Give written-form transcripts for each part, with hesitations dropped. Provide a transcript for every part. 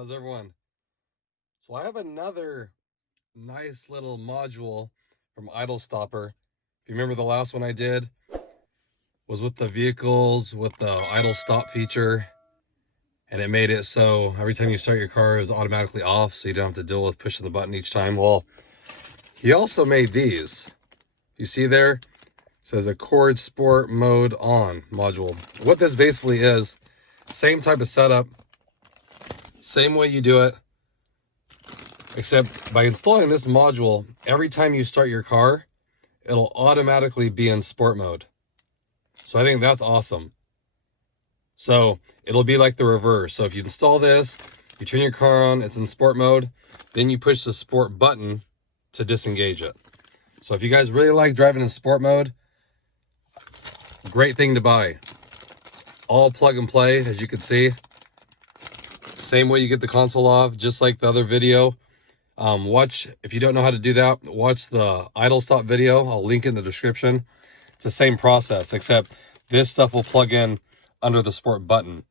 How's everyone? So I have another nice little module from Idlestopper. If you remember, the last one I did was with the vehicles with the idle stop feature, and it made it so every time you start your car it was automatically off, so you don't have to deal with pushing the button each time. Well, he also made these. You see there? It says Accord Sport Mode On module. What this basically is, same type of setup, same way you do it, except by installing this module, every time you start your car, it'll automatically be in sport mode. So I think that's awesome. So it'll be like the reverse. So if you install this, you turn your car on, it's in sport mode, then you push the sport button to disengage it. So if you guys really like driving in sport mode, great thing to buy. All plug and play, as you can see. Same way you get the console off, just like the other video. Watch, if you don't know how to do that, watch the idle stop video. I'll link in the description. It's the same process, except this stuff will plug in under the sport button,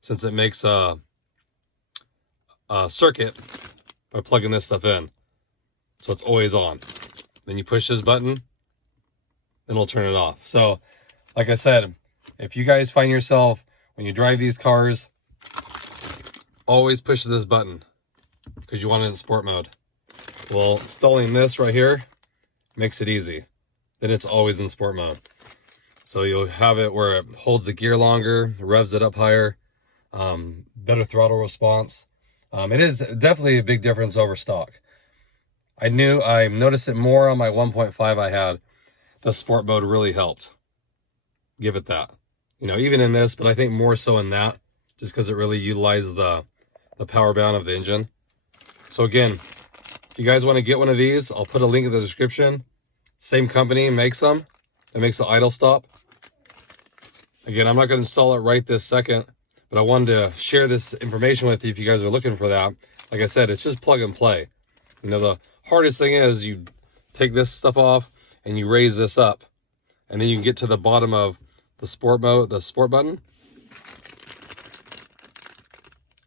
since it makes a circuit by plugging this stuff in. So it's always on. Then you push this button, then it'll turn it off. So, like I said, if you guys find yourself, when you drive these cars, always push this button, because you want it in sport mode. Well, installing this right here makes it easy. Then it's always in sport mode. So you'll have it where it holds the gear longer, revs it up higher, better throttle response. It is definitely a big difference over stock. I noticed it more on my 1.5 I had. The sport mode really helped. Give it that. You know, even in this, but I think more so in that, just because it really utilizes the power bound of the engine. So again, if you guys want to get one of these, I'll put a link in the description. Same company makes them. It makes the idle stop. Again, I'm not going to install it right this second, but I wanted to share this information with you if you guys are looking for that. Like I said, it's just plug and play. You know, the hardest thing is you take this stuff off and you raise this up, and then you can get to the bottom of the sport mode, the sport button.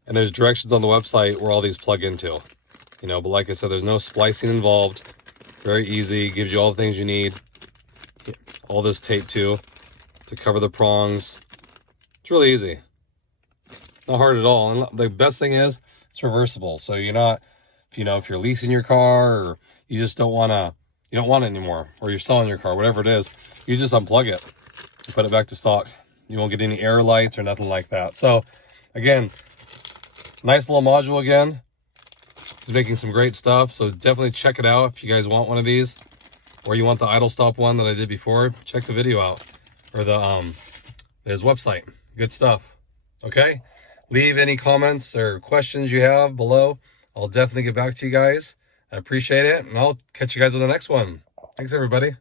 And there's directions on the website where all these plug into. You know, but like I said, there's no splicing involved. Very easy, gives you all the things you need. All this tape too, to cover the prongs. It's really easy. Not hard at all. And the best thing is, it's reversible. So you're not, if you're leasing your car, or you just don't want it anymore, or you're selling your car, whatever it is, you just unplug it and put it back to stock. You won't get any error lights or nothing like that. So again, nice little module again. He's making some great stuff, so definitely check it out if you guys want one of these, or you want the idle stop one that I did before. Check the video out, or his website. Good stuff. Okay, leave any comments or questions you have below. I'll definitely get back to you guys. I appreciate it, and I'll catch you guys on the next one. Thanks, everybody.